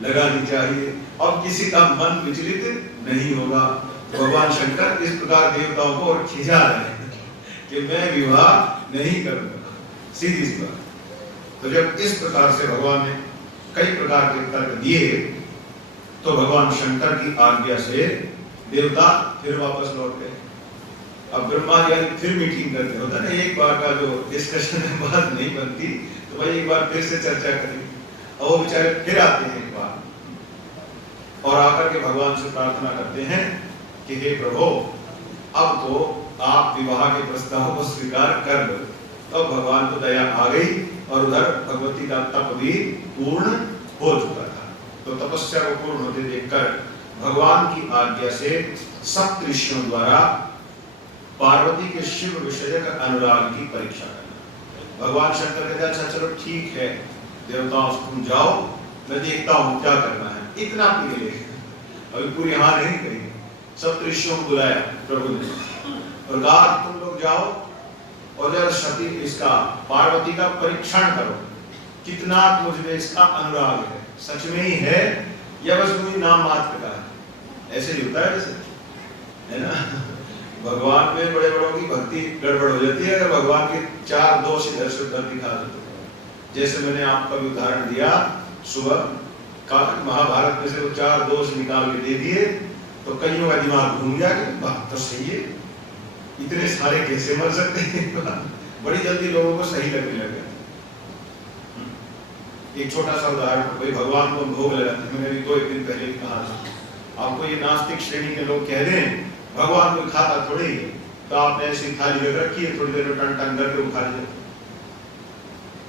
लगानी चाहिए और किसी का मन विचलित नहीं होगा। भगवान शंकर इस प्रकार देवताओं को और खिंचा रहे हैं कि मैं विवाह नहीं करूंगा, सीधी सी बात। तो जब इस प्रकार से भगवान ने कई प्रकार के तर्क दिए तो भगवान शंकर की आज्ञा से देवता फिर वापस लौट गए। अब ब्रह्मा जी फिर मीटिंग करते होता ना, एक बार का जो डिस्कशन है बात नहीं बनती तो भाई एक बार फिर से चर्चा करेंगे। और वो बेचारे फिर आते हैं एक बार और आकर के भगवान से प्रार्थना करते हैं कि हे प्रभु, अब तो आप विवाह के प्रस्ताव को स्वीकार कर लो। तो भगवान को दया आ गई और उधर भगवती का तप भी पूर्ण हो चुका था। तो तपस्या को पूर्ण होते देखकर भगवान की आज्ञा से सप्तऋषियों द्वारा पार्वती के शिव विषय का अनुराग की परीक्षा करना। भगवान शंकर कहते हैं अच्छा चलो ठीक है देवताओं तुम जाओ, मैं देखता हूँ क्या करना है। इतना पी ले, अभी पूरी हाँ नहीं कही। सप्तऋषियों को बुलाया प्रभु ने और कहा तुम लोग जाओ और जरा सती इसका पार्वती का परीक्षण करो, कितना मुझे इसका अनुराग है, सच में ही है या बस कोई नाम मात्र का है। ऐसे ही होता है वैसे, है ना। भगवान में बड़े बड़ों की भक्ति गड़बड़ हो जाती है अगर भगवान के चार दोष इधर से उधर दिखा देते। जैसे मैंने आपका भी उदाहरण दिया सुबह महाभारत में से वो चार दोष निकाल के दे दिए तो कईयों का दिमाग घूम गया कि बात तो सही है, इतने सारे कैसे मर सकते हैं। बड़ी जल्दी लोगों को सही लगने लगा। एक छोटा सा उदाहरण, कोई भगवान को भोग लगाते, मैंने भी 2 दिन पहले कहा था। आपको ये नास्तिक श्रेणी के लोग कह दें भगवान को खाता थोड़ी है, तो आपने ऐसी थाली रख रखी है, थोड़ी देर में टन टन करके उठा लिया,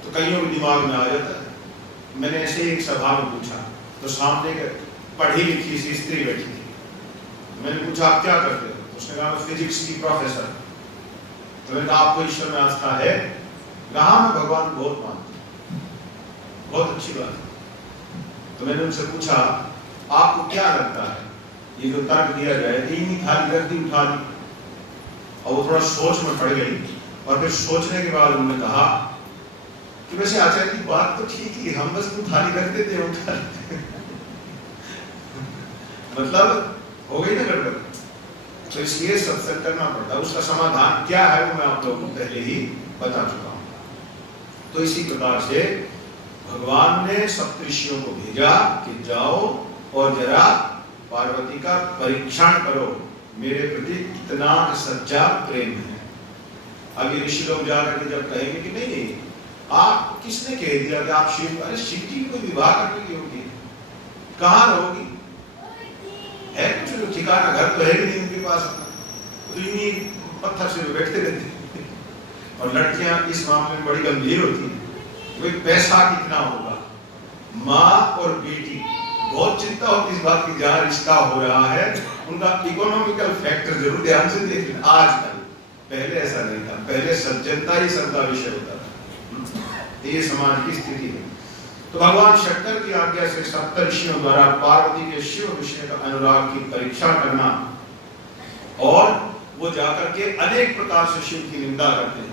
तो कईयों के दिमाग में आ जाता है। मैंने ऐसे एक सभा में पूछा तो सामने पढ़ी लिखी सी स्त्री बैठी थी। मैंने पूछा आप क्या करते हो? उसने कहा मैं फिजिक्स की प्रोफेसर। तो मैंने कहा आपको ईश्वर में आस्था है? कहा मैं भगवान को बहुत मानता हूं। बहुत अच्छी बात है। तो मैंने उनसे पूछा आपको क्या लगता है ये जो तर्क दिया जाए, तीन थाली कर दी उठा दी, और वो थोड़ा सोच में पड़ गई और फिर सोचने के बाद उन्होंने कहा कि वैसे आचार्य की बात तो ठीक ही, हम बस थाली कर देते हैं उठा मतलब हो गई ना गड़बड़। तो इसलिए सत्संग करना पड़ता है। उसका समाधान क्या है वो मैं आप लोगों को पहले ही बता चुका हूं। तो इसी प्रकार से भगवान ने सप्तऋषियों को भेजा कि जाओ और जरा पार्वती का परीक्षण करो, मेरे प्रति कितना सच्चा प्रेम है। अब ये ऋषि लोग जाकर के जब कहेंगे कि नहीं आप किसने कह दिया कि आप शिव, अरे शिव जी को विवाह करने की होगी, कहाँ रहोगी, है कुछ ठिकाना, घर तो है भी नहीं उनके पास, तो इन्हीं पत्थर से बैठते रहते। और लड़कियां इस मामले में बड़ी गंभीर होती हैं, वो पैसा कितना होगा, माँ और बेटी बहुत चिंता होती इस बात की, जहाँ रिश्ता हो रहा है उनका इकोनॉमिकल फैक्टर जरूर ध्यान से देख। आजकल, पहले ऐसा नहीं था, पहले सज्जनता ही सबका विषय होता था। ये समाज की स्थिति है। तो भगवान शंकर की आज्ञा से सप्तऋषियों द्वारा पार्वती के शिव विषय का अनुराग की परीक्षा करना, और वो जाकर के अनेक प्रकार से शिव की निंदा करते हैं,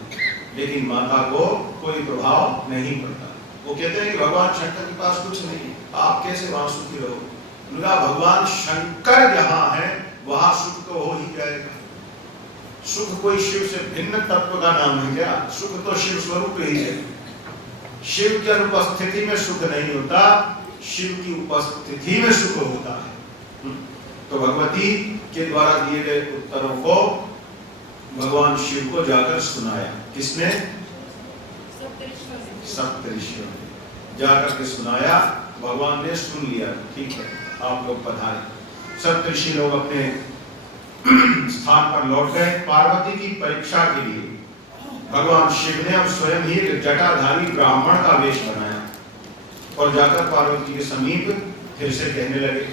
लेकिन माता को कोई प्रभाव नहीं पड़ता। वो कहते हैं कि भगवान शंकर के पास कुछ नहीं, आप कैसे वहां सुखी रहो। उनका भगवान शंकर जहां है वहां सुख तो हो ही जाएगा। सुख कोई शिव से भिन्न तत्व का नाम है क्या? सुख तो शिव स्वरूप ही है। शिव की अनुपस्थिति में सुख नहीं होता, शिव की उपस्थिति में सुख होता है। तो भगवती के द्वारा दिए गए उत्तरों को भगवान शिव को जाकर सुनाया। किसने? सप्तऋषियों ने जाकर के सुनाया। भगवान ने सुन लिया, ठीक है आप लोग पधारे। सप्तऋषि लोग अपने स्थान पर लौट गए। पार्वती की परीक्षा के लिए भगवान शिव ने अब स्वयं ही एक जटाधारी ब्राह्मण का वेश बनाया और जाकर पार्वती के समीप फिर से कहने लगे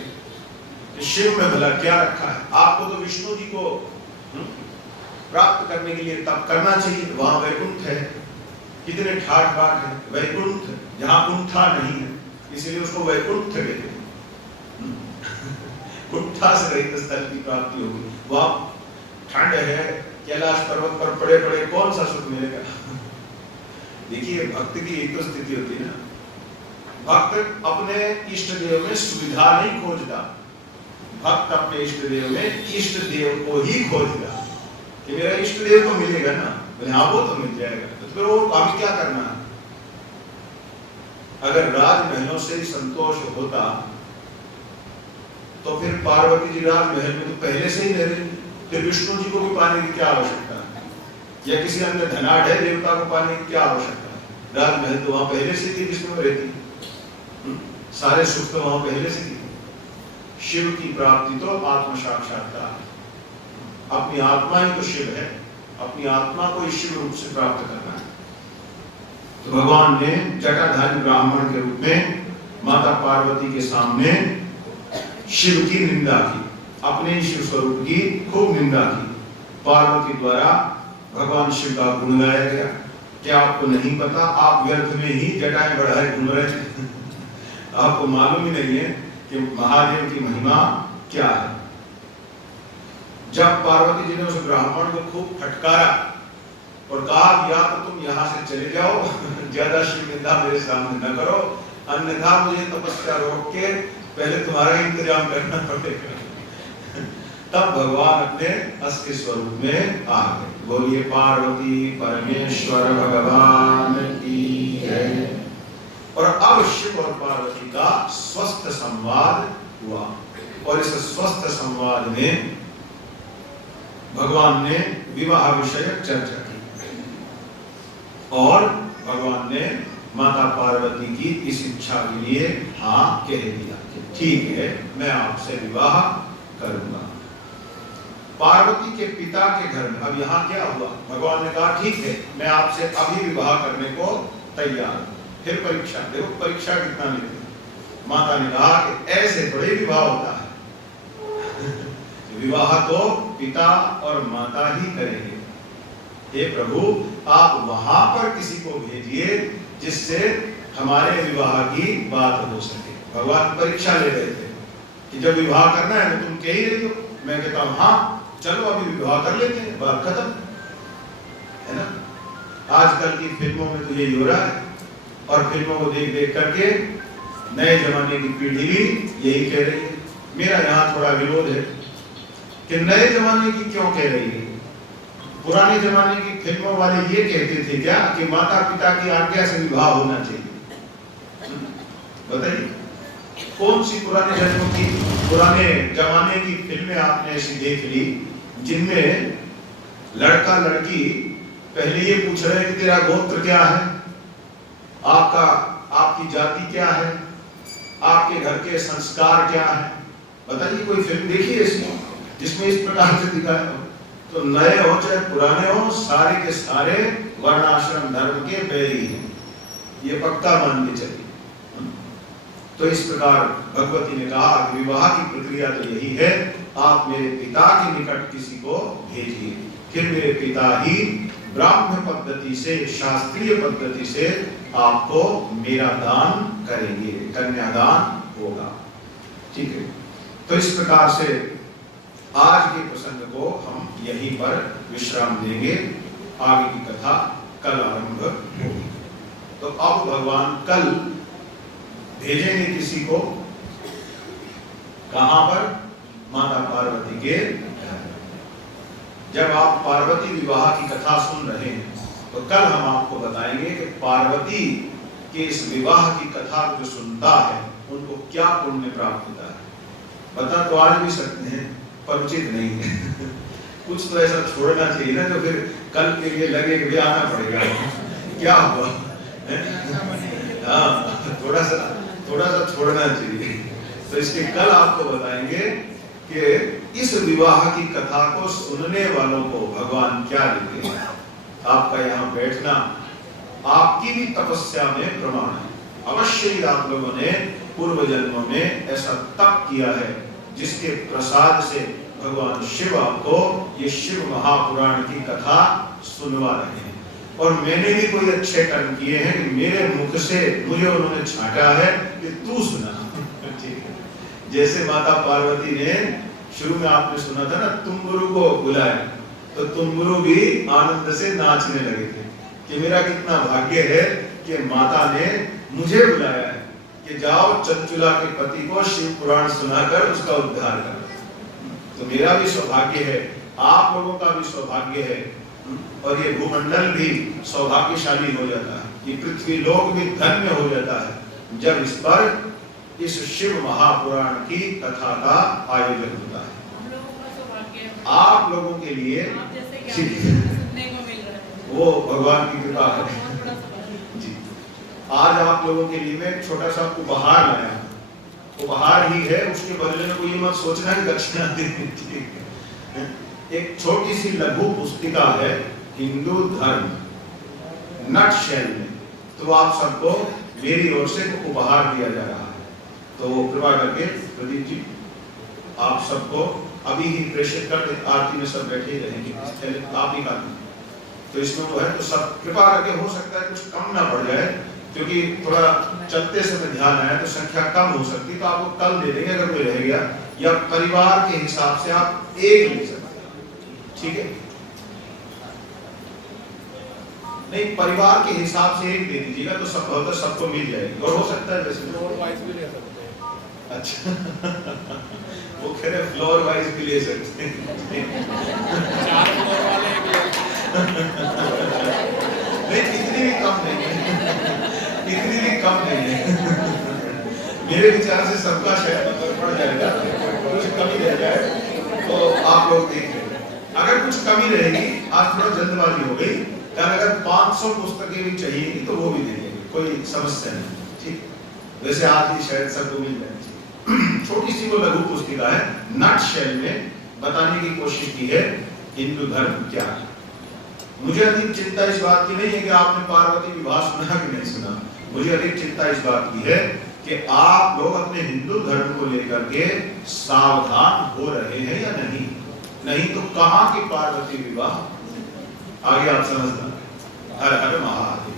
कि शिव में भला क्या रखा है? आपको तो विष्णु जी को प्राप्त करने के लिए तप करना चाहिए, वहां वैकुंठ है। कितने ठाठ बाट है, वैकुंठ जहां कुंठा नहीं है, इसलिए उसको वैकुंठ कहते हैं। कुंठा से रहित स्थल की प्राप्ति होगी। वहां ठंड है, कैलाश पर्वत पर पड़े पड़े कौन सा सुख मिलेगा? देखिए भक्त की एक तो स्थिति होती है ना, भक्त अपने इष्ट देव में सुविधा नहीं खोजता, भक्त अपने इष्ट देव में इष्ट देव को ही खोजता कि मेरा इष्ट देव तो मिलेगा ना, बोले हाँ वो तो मिल जाएगा, तो फिर वो अभी क्या करना है? अगर राजमहलों से ही संतोष होता तो फिर पार्वती जी राजमहल में तो पहले से ही रह रही, फिर विष्णु जी को भी पाने की क्या आवश्यकता है, या किसी अन्य धनाढ़ है देवता को पाने की क्या आवश्यकता है? राजमहल तो वहां पहले से थी, विष्णु रहती, सारे सुख तो वहां पहले से थी। शिव की प्राप्ति तो आत्म साक्षात्कार, अपनी आत्मा ही तो शिव है, अपनी आत्मा को शिव रूप से प्राप्त करना है। तो भगवान ने जटाधारी ब्राह्मण के रूप में माता पार्वती के सामने शिव की निंदा की, अपने ही शिव स्वरूप की खूब निंदा की। पार्वती द्वारा भगवान शिव का गुण गाया गया। क्या आपको नहीं पता, आप व्यर्थ में ही जटाएं बढ़ाए घूम रहे थे आपको मालूम ही नहीं है कि महादेव की महिमा क्या है। जब पार्वती जी ने उस ब्राह्मण को खूब फटकारा और कहा या तो तुम यहाँ से चले जाओ ज्यादा शिव निंदा मेरे सामने न करो, अन्यथा मुझे तपस्या रोक के पहले तुम्हारा इंतजाम करना पड़ेगा तब भगवान अपने असली स्वरूप में आ गए। बोलिए पार्वती परमेश्वर भगवान की जय। और अब शिव और पार्वती का स्वस्थ संवाद हुआ, और इस स्वस्थ संवाद में भगवान ने विवाह विषयक चर्चा की, और भगवान ने माता पार्वती की इस इच्छा के लिए हाँ कह दिया कि ठीक है मैं आपसे विवाह करूंगा। पार्वती के पिता के घर में अब यहाँ क्या हुआ, भगवान ने कहा ठीक है मैं आपसे अभी विवाह करने को तैयार हूं। फिर परीक्षा, देखो परीक्षा कितना लेते। माता ने कहा कि ऐसे थोड़े विवाह होता है विवाह तो पिता और माता ही करेंगे। हे प्रभु आप वहां पर किसी को भेजिए जिससे हमारे विवाह की बात हो सके। भगवान परीक्षा ले रहे थे कि जब विवाह करना है तो तुम कह ही रही हो, मैं कहता हूं हाँ चलो अभी विवाह कर लेते हैं, बात खत्म है ना। आजकल की फिल्मों में तो यही हो रहा है, और फिल्मों को देख देख करके नए जमाने की पीढ़ी भी यही कह रही है। मेरा यहाँ थोड़ा विरोध है कि नए जमाने की क्यों कह रही है। पुराने जमाने की फिल्मों वाले ये कहते थे क्या कि माता पिता की आज्ञा से विवाह होना चाहिए? बताइए कौन सी पुराने जमाने की फिल्में आपने ऐसी देख ली जिनमें लड़का लड़की पहले ये पूछ रहे हैं कि तेरा गोत्र क्या है, आपकी जाति क्या है, आपके घर के संस्कार क्या है। बताइए कोई फिल्म देखिए इसमें जिसमें इस प्रकार से दिखाया हो। तो नए हो चाहे पुराने हो, सारे के सारे वर्णाश्रम धर्म के बैरी हैं, ये पक्का मान के चलिए। तो इस प्रकार भगवती ने कहा विवाह की प्रक्रिया तो यही है, आप मेरे पिता के निकट किसी को भेजिए, फिर मेरे पिता ही ब्राह्मण पद्धति से, शास्त्रीय पद्धति से आपको मेरा दान करेंगे, कन्यादान होगा। ठीक है, तो इस प्रकार से आज के प्रसंग को हम यहीं पर विश्राम देंगे, आगे की कथा कल आरंभ होगी। तो अब भगवान कल भेजेंगे किसी को, कहां पर? माता पार्वती के घर। जब आप पार्वती विवाह की कथा सुन रहे हैं तो कल हम आपको बताएंगे कि पार्वती के इस विवाह की कथा जो सुनता है उनको क्या पुण्य प्राप्त होता है। बता तो आज भी सकते हैं पर उचित नहीं है कुछ तो ऐसा छोड़ना चाहिए ना जो फिर कल के लिए लगे कि आना पड़ेगा क्या हुआ हाँ थोड़ा सा छोड़ना चाहिए। तो इसके कल आपको बताएंगे कि इस विवाह की कथा को सुनने वालों को भगवान क्या देते हैं। आपका यहाँ बैठना आपकी भी तपस्या में प्रमाण है। अवश्य ही आप लोगों ने पूर्व जन्मों में ऐसा तप किया है जिसके प्रसाद से भगवान शिव आपको ये शिव महापुराण की कथा सुनवा रहे हैं। और मैंने भी कोई अच्छे कर्म किए हैं कि मेरे मुख से मुझे उन्होंने छांटा है कि तू सुना। ठीक है, जैसे माता पार्वती ने शुरू में आपने सुना था ना तुम्बुरु को बुलाया, तो तुम्बुरु भी आनंद से नाचने लगे थे कि मेरा कितना भाग्य है कि माता ने मुझे बुलाया है कि जाओ चंचुला के पति को शिव पुराण सुनाकर उसका उद्धार करो। तो मेरा भी सौभाग्य है, आप लोगों का भी सौभाग्य है, और ये भूमंडल भी सौभाग्यशाली हो जाता है, ये पृथ्वी लोक भी धन्य हो जाता है जब इस पर इस शिव महापुराण की कथा का आयोजन होता है। आप लोगों के लिए वो भगवान की कृपा है जी। आज आप लोगों के लिए मैं एक छोटा सा उपहार लाया हूं। उपहार ही है, उसके बदले में कोई मत सोचना कि दक्षिणा देनी, ठीक है। एक छोटी सी लघु पुस्तिका है, हिंदू धर्म नट शेल में, तो आप सबको मेरी ओर से उपहार दिया जा रहा है। तो कृपा करके प्रदीप जी आप सबको अभी ही प्रेषित कर दे, आरती में सब बैठे ही रहेंगे, आप ही का तो इसमें वो है, तो सब कृपा करके, हो सकता है कुछ कम ना पड़ जाए, क्योंकि थोड़ा चलते समय ध्यान आया तो संख्या कम हो सकती, तो आपको कल दे देंगे अगर कोई रह गया, या परिवार के हिसाब से आप एक ले सकते हैं, ठीक है। नहीं, परिवार के हिसाब से एक दे दीजिएगा तो सब होता, सबको मिल जाएगी, और हो सकता है वैसे फ्लोर वाइज भी ले सकते हैं। अच्छा वो कह रहे फ्लोर वाइज भी ले सकते हैं, 4 फ्लोर वाले नहीं, इतनी भी कम नहीं है, इतनी भी कम नहीं है। मेरे विचार से सबका शायद नंबर पड़ जाएगा, कुछ कमी रह जाए तो आप लोग देख लेंगे। अगर कुछ कमी रहेगी, आज थोड़ा जल्दबाजी हो गई, अगर 500 पुस्तकें भी चाहिए तो वो भी दे देंगे, कोई समस्या नहीं, ठीक। वैसे आज ही शायद सबको मिल जाए। छोटी सी वो लघु पुस्तिका है, नट शेल में बताने की कोशिश की है हिंदू धर्म क्या है। मुझे अधिक चिंता इस बात की नहीं है कि आपने पार्वती विवाह सुना कि नहीं सुना, मुझे अधिक चिंता इस बात की है कि आप लोग अपने हिंदू धर्म को लेकर के सावधान हो रहे हैं या नहीं। नहीं तो कहां की पार्वती विवाह, आगे आप समझना। हर हर महादेव।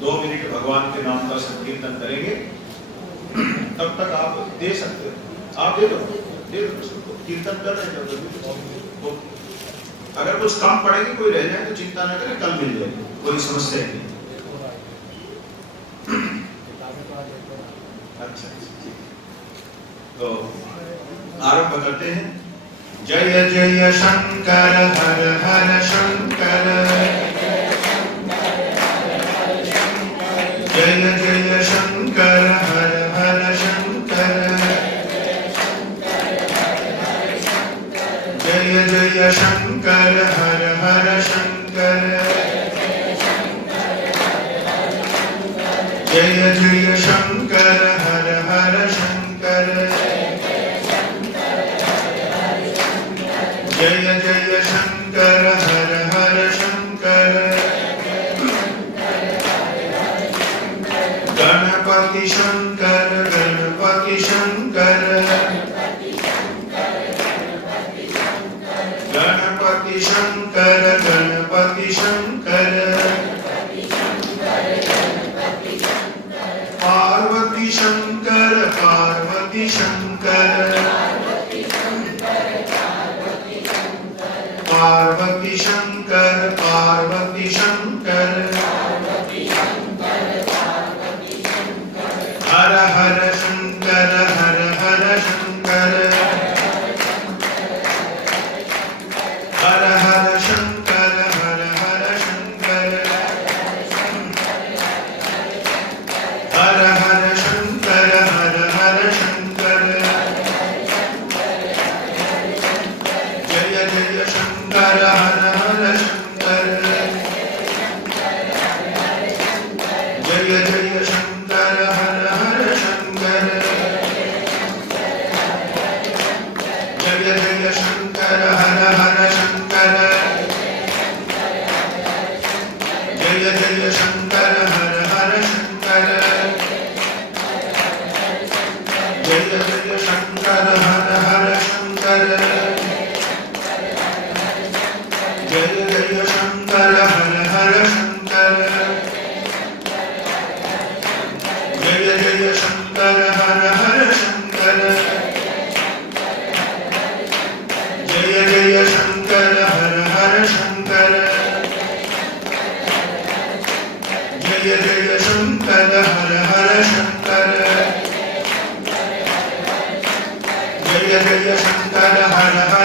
2 मिनट भगवान के नाम का संकीर्तन करेंगे, तब तक आप दे सकते हो, आप दे दो कीर्तन कर रहे हैं। अगर कुछ कम पड़ेगी, कोई रह जाए तो चिंता न करें, कल मिल जाएगी, कोई समस्या नहीं। अच्छा, तो आरंभ करते हैं। जय जय शंकर हर हर शंकर, जय जय शंकर हर हर शंकर, जय जय शंकर हर हर शंकर, जय जय शंकर हर हर शंकर, जय जय शंकर हर हर शंकर, गणपति शंकर गणपति शंकर, गणपति शंकर गणपति शंकर, पार्वती शंकर पार्वती शंकर, पार्वती शंकर पार्वती शंकर, हर हर शंकर हर हर शंकर, हर हर शंकर हर हर शंकर, हर हर शंकर हर हर शंकर, जय जय शंकर हर हर शंकर, जय जय शंकर हर हर शंकर, जय जय शंकर हर हर शंकर, जय जय शंकर हर हर शंकर, जय जय शंकर हर हर शंकर, जय जय शंकर हर हर शंकर, जय जय शंकर हर हर शंकर, जय जय शंकर हर हर शंकर, जय जय शंकर हर जय जय शंकर हर